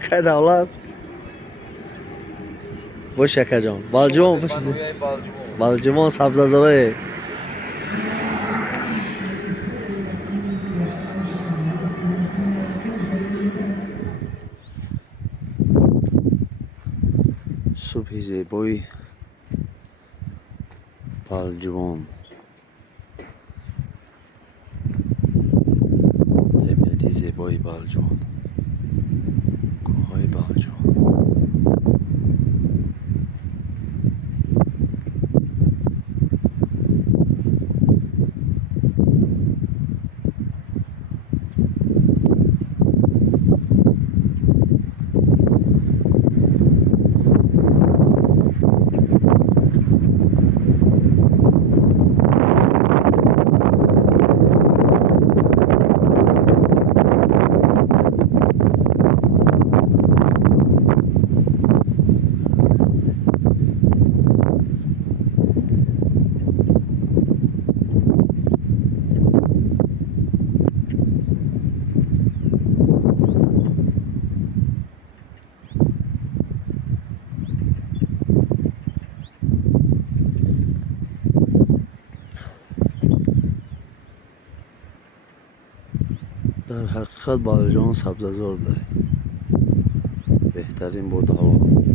شکر دولت با شکر جان بالجوان پشت بالجوان سبز زرای صبح زیبای بالجوان طبیعتی زیبای بالجوان کوههای بالجوان در حقیقت بالجوان سبززار داره بهترین بود هوا